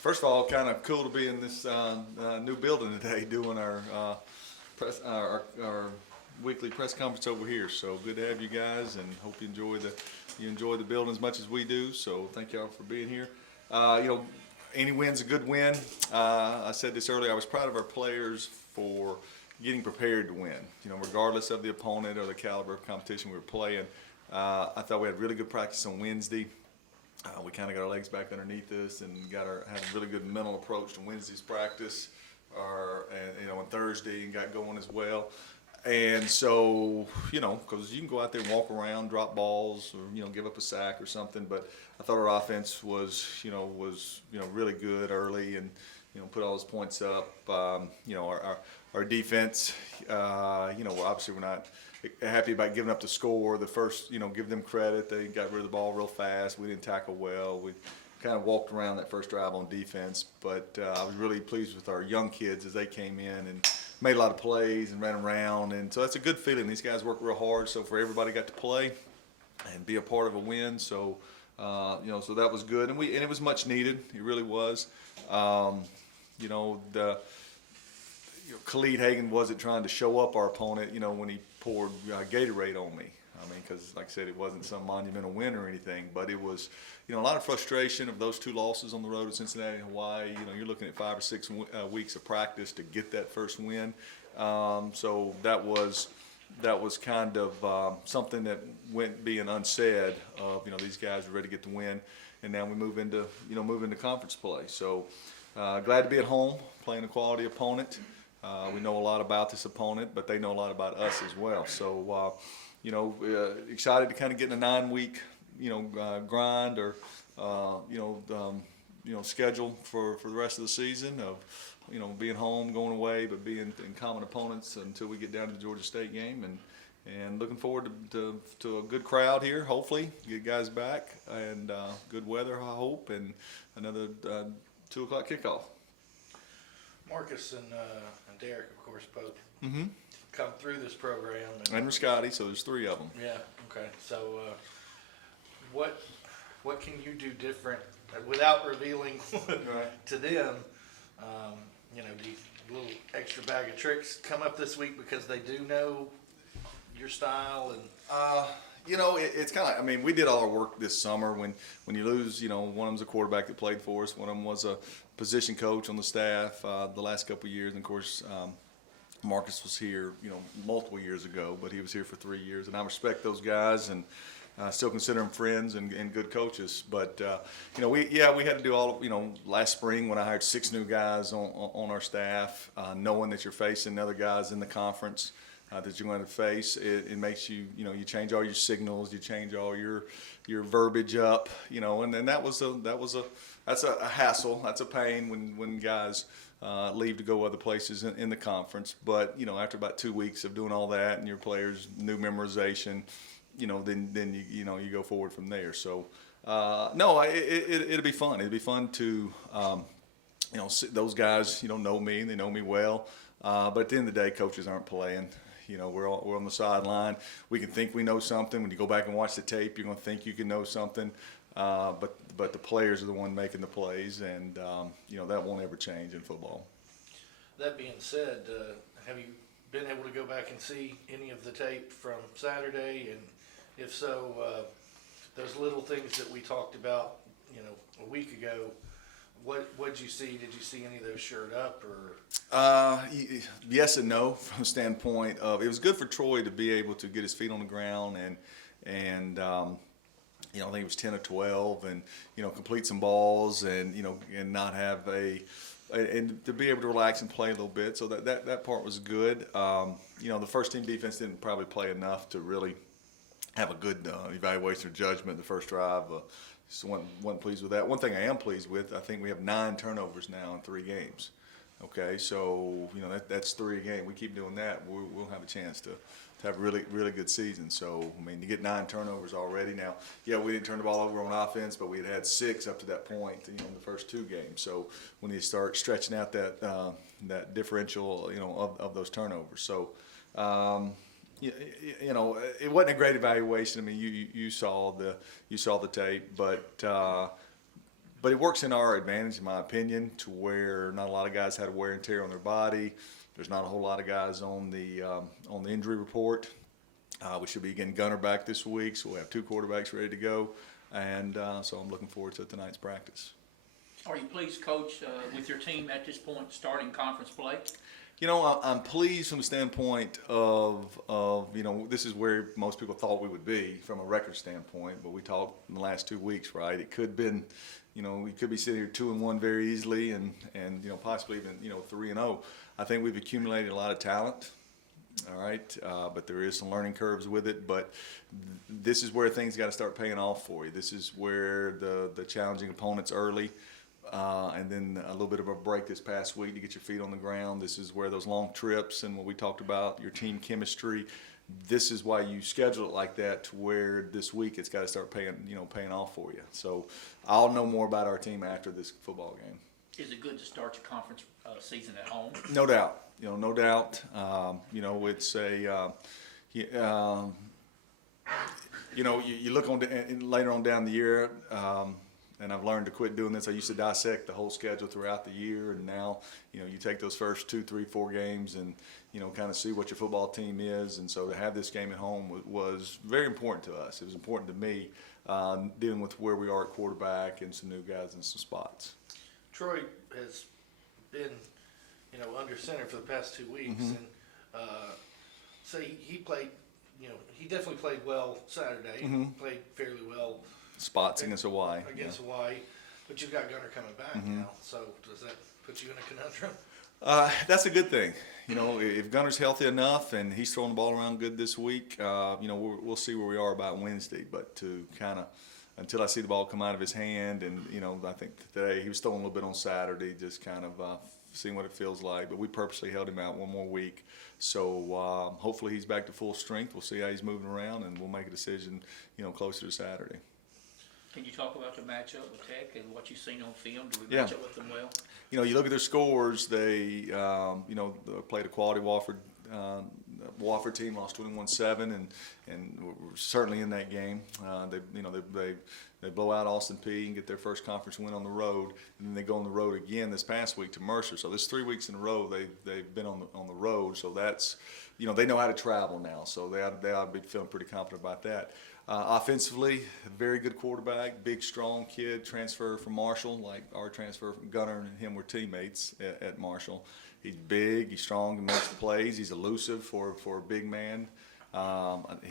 First of all, kind of cool to be in this new building today, doing our weekly press conference over here. So good to have you guys, and hope you enjoy the building as much as we do. So thank y'all for being here. Any win's a good win. I said this earlier. I was proud of our players for getting prepared to win. Regardless of the opponent or the caliber of competition we were playing. I thought we had really good practice on Wednesday. We kind of got our legs back underneath us and had a really good mental approach to Wednesday's practice, on Thursday, and got going as well. And so, because you can go out there and walk around, drop balls, or give up a sack or something. But I thought our offense was really good early, and put all those points up. Our defense, obviously we're not happy about giving up the score. The first, give them credit. They got rid of the ball real fast. We didn't tackle well. We kind of walked around that first drive on defense. But I was really pleased with our young kids as they came in and made a lot of plays and ran around. And so that's a good feeling. These guys work real hard. So for everybody got to play and be a part of a win. So, so that was good. And it was much needed. It really was. Khalid Hagan wasn't trying to show up our opponent, when he poured Gatorade on me. Because like I said, it wasn't some monumental win or anything, but it was, a lot of frustration of those two losses on the road at Cincinnati and Hawaii. You're looking at 5 or 6 weeks of practice to get that first win. So that was kind of something that went being unsaid of, these guys are ready to get the win, and now we move into conference play. So glad to be at home playing a quality opponent. We know a lot about this opponent, but they know a lot about us as well. So, excited to kind of get in a 9-week, grind or, schedule for the rest of the season of, being home, going away, but being in common opponents until we get down to the Georgia State game, and looking forward to a good crowd here. Hopefully, get guys back and good weather, I hope, and another 2 o'clock kickoff. Marcus and Derek, of course, both Mm-hmm. come through this program. And Rascati, so there's 3 of them. Yeah. Okay. So, what can you do different without revealing to them? Do a little extra bag of tricks come up this week because they do know your style and. It's kind of we did all our work this summer. When you lose, one of them's a quarterback that played for us. One of them was a position coach on the staff the last couple of years. And, of course, Marcus was here, multiple years ago, but he was here for 3 years. And I respect those guys and still consider them friends and good coaches. But, we had to do all, last spring when I hired 6 new guys on our staff, knowing that you're facing other guys in the conference. That you're going to face, it makes you, you change all your signals, you change all your verbiage up, and then that's a hassle, that's a pain when guys leave to go other places in the conference. But after about 2 weeks of doing all that and your players' new memorization, then you go forward from there. So it'll be fun. It'll be fun to those guys know me, and they know me well. But at the end of the day, coaches aren't playing. We're on the sideline. We can think we know something. When you go back and watch the tape, you're going to think you can know something. But the players are the one making the plays, and that won't ever change in football. That being said, have you been able to go back and see any of the tape from Saturday? And if so, those little things that we talked about, a week ago. What'd you see? Did you see any of those shirred up or? Yes and no. From the standpoint of, it was good for Troy to be able to get his feet on the ground and I think it was 10 or 12, and complete some balls and and not have and to be able to relax and play a little bit. So that part was good. The first team defense didn't probably play enough to really have a good evaluation or judgment the first drive. So wasn't pleased with that. One thing I am pleased with, I think we have 9 turnovers now in 3 games. Okay, so that's 3 a game. We keep doing that, we'll have a chance to have a really, really good season. So you get 9 turnovers already. Now, we didn't turn the ball over on offense, but we had 6 up to that point, in the first 2 games. So when you start stretching out that differential, of those turnovers. So. It wasn't a great evaluation. You saw the tape, but but it works in our advantage, in my opinion, to where not a lot of guys had a wear and tear on their body. There's not a whole lot of guys on the injury report. We should be getting Gunner back this week, so we'll have 2 quarterbacks ready to go, and so I'm looking forward to tonight's practice. Are you pleased, Coach, with your team at this point starting conference play? You know, I'm pleased from the standpoint of you know, this is where most people thought we would be from a record standpoint, but we talked in the last 2 weeks, right? It could have been, you know, we could be sitting here 2-1 very easily, and you know, possibly even, you know, 3-0. I think we've accumulated a lot of talent. All right, but there is some learning curves with it. But this is where things got to start paying off for you. This is where the challenging opponents early, and then a little bit of a break this past week to get your feet on the ground. This is where those long trips and what we talked about, your team chemistry. This is why you schedule it like that, to where this week it's got to start paying off for you. So I'll know more about our team after this football game. Is it good to start your conference season at home? No doubt. You know, no doubt. You know, it's a, you know, you look on later on down the year, and I've learned to quit doing this. I used to dissect the whole schedule throughout the year, and now, you know, you take those first 2, 3, 4 games and, you know, kind of see what your football team is. And so to have this game at home was very important to us. It was important to me, dealing with where we are at quarterback and some new guys in some spots. Troy has been, you know, under center for the past 2 weeks, and so he played, you know, he definitely played well Saturday. He played fairly well Spots against Hawaii. Against Hawaii, but you've got Gunner coming back now. So does that put you in a conundrum? That's a good thing. You know, if Gunner's healthy enough and he's throwing the ball around good this week, you know, we'll see where we are about Wednesday. But to kind of, until I see the ball come out of his hand, and, you know, I think today he was throwing a little bit on Saturday, just kind of seeing what it feels like. But we purposely held him out 1 more week. So hopefully he's back to full strength. We'll see how he's moving around, and we'll make a decision, you know, closer to Saturday. Can you talk about the matchup with Tech and what you've seen on film? Do we Yeah. match up with them well? You know, you look at their scores. They, you know, played a quality Wofford team, lost 21-7, and were certainly in that game. They blow out Austin Peay and get their first conference win on the road, and then they go on the road again this past week to Mercer. So this 3 weeks in a row they've been on the road. So that's, you know, they know how to travel now. So they ought to be feeling pretty confident about that. Offensively, very good quarterback, big, strong kid, transfer from Marshall, like our transfer from Gunner and him were teammates at Marshall. He's big, he's strong, he makes plays, he's elusive for a big man.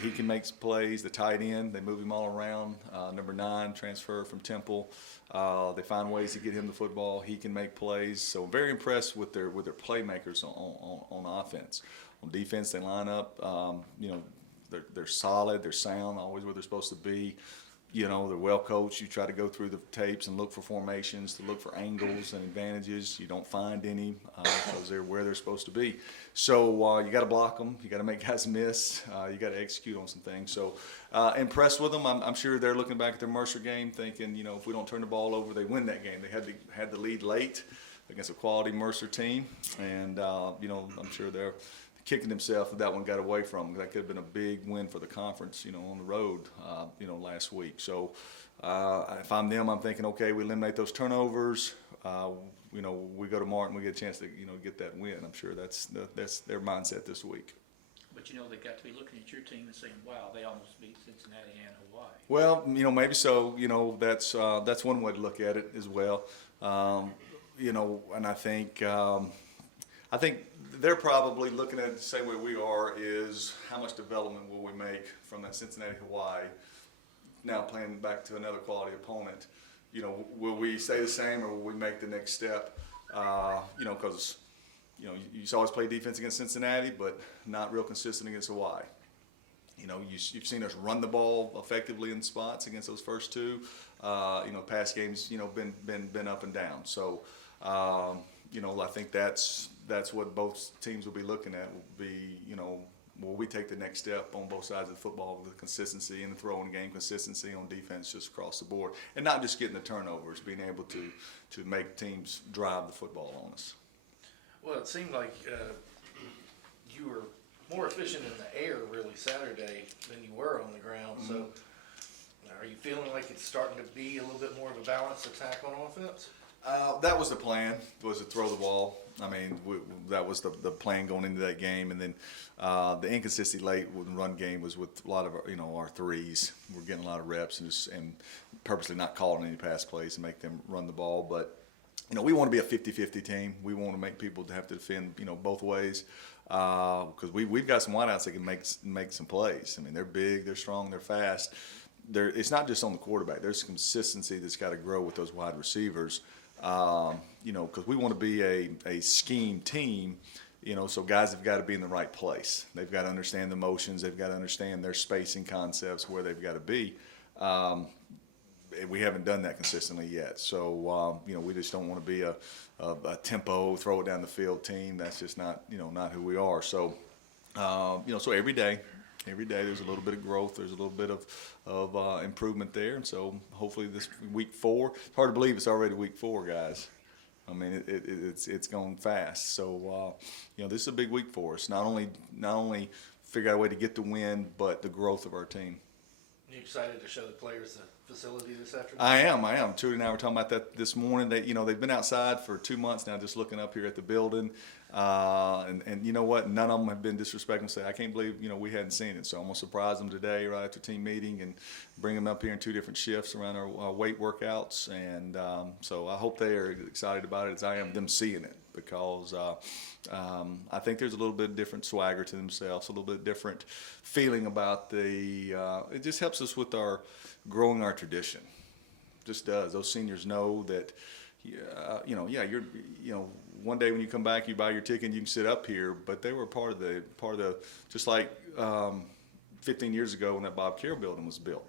He can make plays. The tight end, they move him all around. Number 9, transfer from Temple. They find ways to get him the football. He can make plays. So I'm very impressed with their playmakers on offense. On defense, they line up, you know, they're solid, they're sound, always where they're supposed to be. You know, they're well coached. You try to go through the tapes and look for formations, to look for angles and advantages. You don't find any because they're where they're supposed to be. So you got to block them. You got to make guys miss. You got to execute on some things. So impressed with them. I'm sure they're looking back at their Mercer game thinking, you know, if we don't turn the ball over, they win that game. They had the lead late against a quality Mercer team, and you know, I'm sure they're kicking themselves if that one got away from them. That could have been a big win for the conference, you know, on the road, you know, last week. So if I'm them, I'm thinking, okay, we eliminate those turnovers. You know, we go to Martin, we get a chance to, you know, get that win. I'm sure that's their mindset this week. But, you know, they got to be looking at your team and saying, wow, they almost beat Cincinnati and Hawaii. Well, you know, maybe so. You know, that's one way to look at it as well. You know, and I think they're probably looking at it the same way we are, is how much development will we make from that Cincinnati-Hawaii, now playing back to another quality opponent. You know, will we stay the same or will we make the next step? You know, because, you know, you always play defense against Cincinnati, but not real consistent against Hawaii. You know, you've seen us run the ball effectively in spots against those first 2. You know, past games, you know, been up and down. So, you know, I think that's what both teams will be looking at. Will be, you know, will we take the next step on both sides of the football with the consistency in the throwing game, consistency on defense just across the board, and not just getting the turnovers, being able to make teams drive the football on us. Well, it seemed like you were more efficient in the air really Saturday than you were on the ground. So Are you feeling like it's starting to be a little bit more of a balanced attack on offense? That was the plan, was to throw the ball. I mean, that was the plan going into that game. And then the inconsistency late with the run game was with a lot of our threes. We're getting a lot of reps and purposely not calling any pass plays and make them run the ball. But, we want to be a 50-50 team. We want to make people have to defend, both ways. Because we've got some wideouts that can make some plays. I mean, they're big, they're strong, they're fast. It's not just on the quarterback. There's consistency that's got to grow with those wide receivers. Because we want to be a scheme team, so guys have got to be in the right place. They've got to understand the motions. They've got to understand their spacing concepts, where they've got to be. We haven't done that consistently yet. So, we just don't want to be a tempo, throw it down the field team. That's just not, not who we are. So, so every day there's a little bit of growth. There's a little bit of improvement there. And so hopefully this week 4, it's hard to believe it's already week 4, guys. I mean, it's going fast. So, this is a big week for us. Not only figure out a way to get the win, but the growth of our team. You excited to show the players the facility this afternoon? I am. Trudy and I were talking about that this morning. They've been outside for 2 months now, just looking up here at the building. And you know what? None of them have been disrespectful and say, I can't believe, we hadn't seen it. So I'm going to surprise them today right after team meeting and bring them up here in 2 different shifts around our weight workouts. And so I hope they are excited about it as I am them seeing it, because I think there's a little bit different swagger to themselves, a little bit different feeling about it just helps us with growing our tradition. Just does. Those seniors know that, one day when you come back, you buy your ticket and you can sit up here, but they were part of the just like 15 years ago when that Bob Carroll building was built.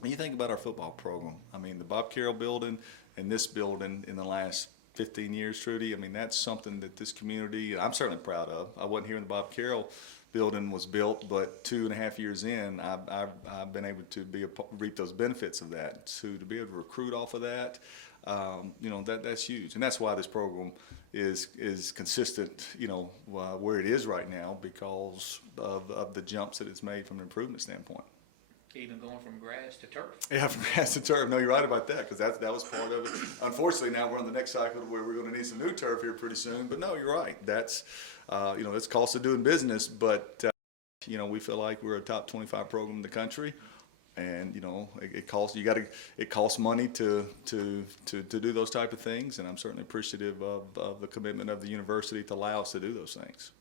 When you think about our football program, I mean, the Bob Carroll building and this building in the last 15 years, Trudy, I mean, that's something that this community, I'm certainly proud of. I wasn't here when the Bob Carroll building was built, but 2.5 years in, I've been able to reap those benefits of that. So to be able to recruit off of that, that's huge. And that's why this program is consistent, where it is right now, because of the jumps that it's made from an improvement standpoint. Even going from grass to turf. Yeah, from grass to turf. No, you're right about that, because that was part of it. Unfortunately, now we're on the next cycle where we're going to need some new turf here pretty soon. But no, you're right. That's, it's cost of doing business. But, we feel like we're a top 25 program in the country. And, it costs money to do those type of things. And I'm certainly appreciative of the commitment of the university to allow us to do those things.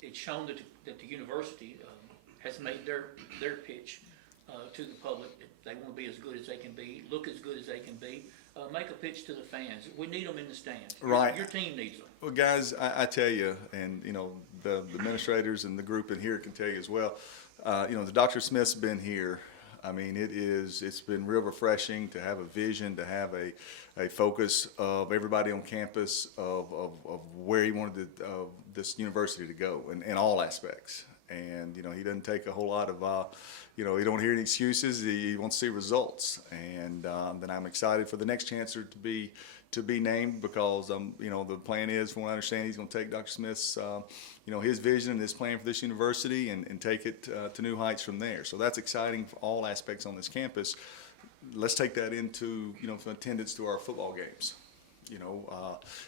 It's shown that the university has made their pitch to the public. They want to be as good as they can be, look as good as they can be, make a pitch to the fans. We need them in the stands. Right. Your team needs them. Well, guys, I tell you, and the administrators and the group in here can tell you as well. The Dr. Smith's been here. I mean, it's been real refreshing to have a vision, to have a focus of everybody on campus of where he wanted this university to go in all aspects. And, he doesn't take a whole lot of, he don't hear any excuses. He wants to see results. And then I'm excited for the next chancellor to be named, because, the plan is, from what I understand, he's going to take Dr. Smith's, his vision and his plan for this university and take it to new heights from there. So that's exciting for all aspects on this campus. Let's take that into, from attendance to our football games.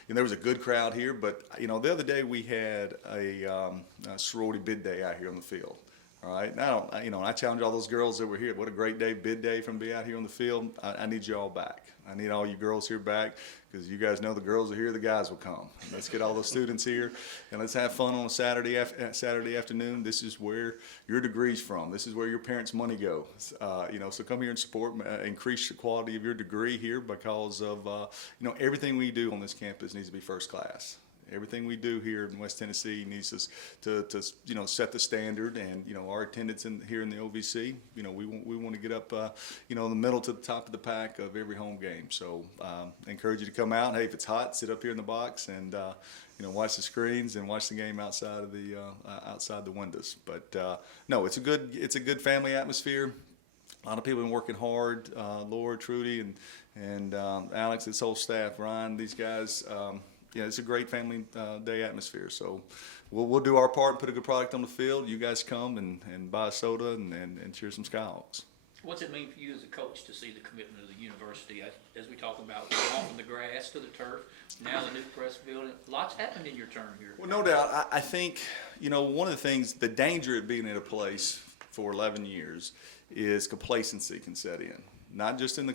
There was a good crowd here, but the other day we had a sorority bid day out here on the field. All right, now I challenge all those girls that were here. What a great day, bid day, from be out here on the field. I need you all back. I need all you girls here back, because you guys know the girls are here, the guys will come. Let's get all those students here, and let's have fun on a Saturday afternoon. This is where your degree's from. This is where your parents' money goes. So come here and support, increase the quality of your degree here, because of everything we do on this campus needs to be first class. Everything we do here in West Tennessee needs us to set the standard, and our attendance here in the OVC, we want to get up in the middle to the top of the pack of every home game. So I encourage you to come out. Hey, if it's hot, sit up here in the box and watch the screens and watch the game outside the windows. But no, it's a good family atmosphere. A lot of people have been working hard. Laura, Trudy, and Alex, this whole staff, Ryan, these guys. It's a great family day atmosphere. So we'll do our part and put a good product on the field. You guys come and buy a soda and cheer some Skyhawks. What's it mean for you as a coach to see the commitment of the university, as we talk about, going from the grass to the turf, now the new press building? Lots happened in your term here. Well, no doubt. I think, one of the things, the danger of being at a place for 11 years is complacency can set in. Not just in the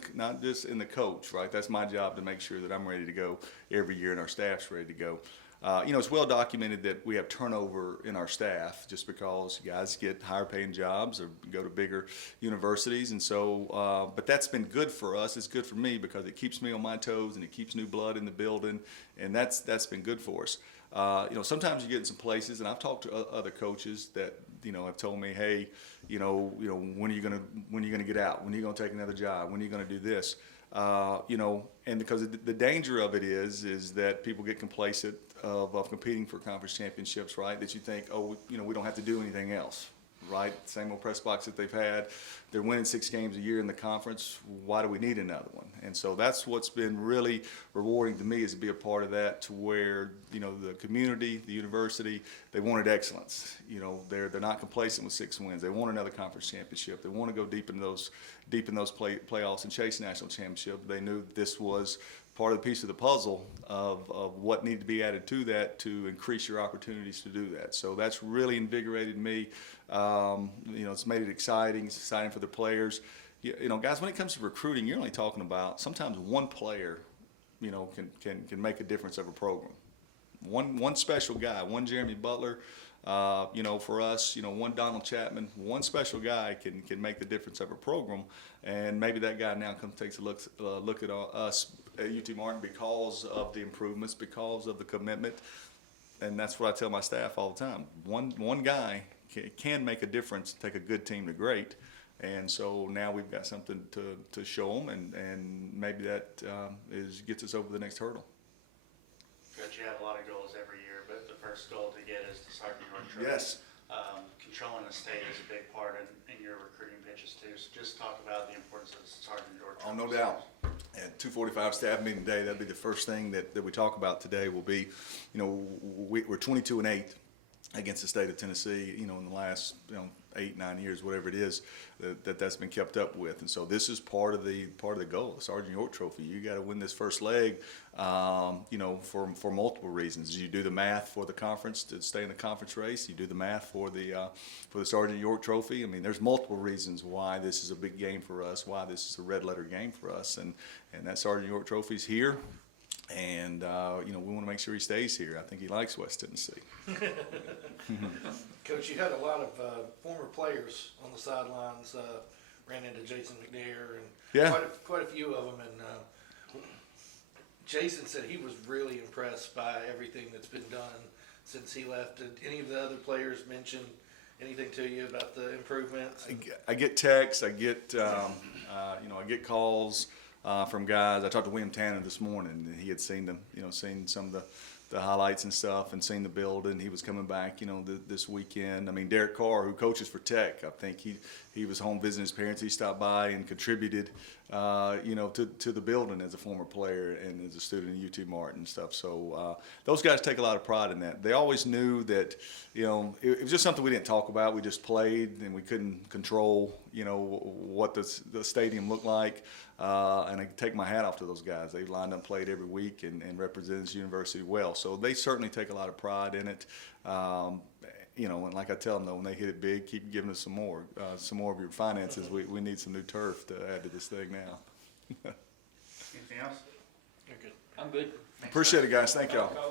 coach, right? That's my job to make sure that I'm ready to go every year and our staff's ready to go. It's well documented that we have turnover in our staff just because guys get higher paying jobs or go to bigger universities. And so, but that's been good for us. It's good for me because it keeps me on my toes and it keeps new blood in the building. And that's been good for us. Sometimes you get in some places, and I've talked to other coaches that, have told me, hey, when are you gonna get out? When are you gonna take another job? When are you gonna do this? And because the danger of it is that people get complacent of competing for conference championships, right? That you think, oh, we don't have to do anything else, right? Same old press box that they've had. They're winning 6 games a year in the conference. Why do we need another one? And so that's what's been really rewarding to me, is to be a part of that, to where, the community, the university, they wanted excellence. They're not complacent with 6 wins. They want another conference championship. They want to go deep in those playoffs and chase national championship. They knew this was part of the piece of the puzzle of what needed to be added to that to increase your opportunities to do that. So that's really invigorated me. It's made it exciting. It's exciting for the players. Guys, when it comes to recruiting, you're only talking about sometimes one player, can make a difference of a program. One special guy, one Jeremy Butler, for us, one Donald Chapman, one special guy can make the difference of a program. And maybe that guy now takes a look at us at UT Martin because of the improvements, because of the commitment. And that's what I tell my staff all the time. One guy can make a difference, take a good team to great. And so now we've got something to show them, and maybe that gets us over the next hurdle. Coach, you have a lot of goals every year, but the first goal to get is the Sergeant York Trophy. Yes. Controlling the state is a big part in your recruiting pitches too. So just talk about the importance of Sergeant York Trophy. Oh, no doubt. At 2:45 staff meeting today, that'll be the first thing that we talk about today. Will be, we're 22-8 against the state of Tennessee. In the last 8-9 years, whatever it is, that's been kept up with. And so this is part of the goal, the Sergeant York Trophy. You got to win this first leg, for multiple reasons. You do the math for the conference to stay in the conference race. You do the math for the Sergeant York Trophy. I mean, there's multiple reasons why this is a big game for us, why this is a red letter game for us, and that Sergeant York Trophy's here. And, we want to make sure he stays here. I think he likes West Tennessee. Coach, you had a lot of former players on the sidelines. Ran into Jason McNair and Yeah. quite a few of them. And Jason said he was really impressed by everything that's been done since he left. Did any of the other players mention anything to you about the improvements? I get texts. I get I get calls from guys. I talked to William Tanner this morning, and he had seen them, seen some of the highlights and stuff, and seen the building. He was coming back, this weekend. I mean, Derek Carr, who coaches for Tech, I think he was home visiting his parents. He stopped by and contributed, to the building as a former player and as a student at UT Martin and stuff. So those guys take a lot of pride in that. They always knew that, it was just something we didn't talk about. We just played, and we couldn't control, what the stadium looked like. And I take my hat off to those guys. They lined up and played every week and represented this university well. So they certainly take a lot of pride in it. And like I tell them, though, when they hit it big, keep giving us some more of your finances. We need some new turf to add to this thing now. Anything else? You're good. I'm good. Appreciate it, guys. Thank y'all.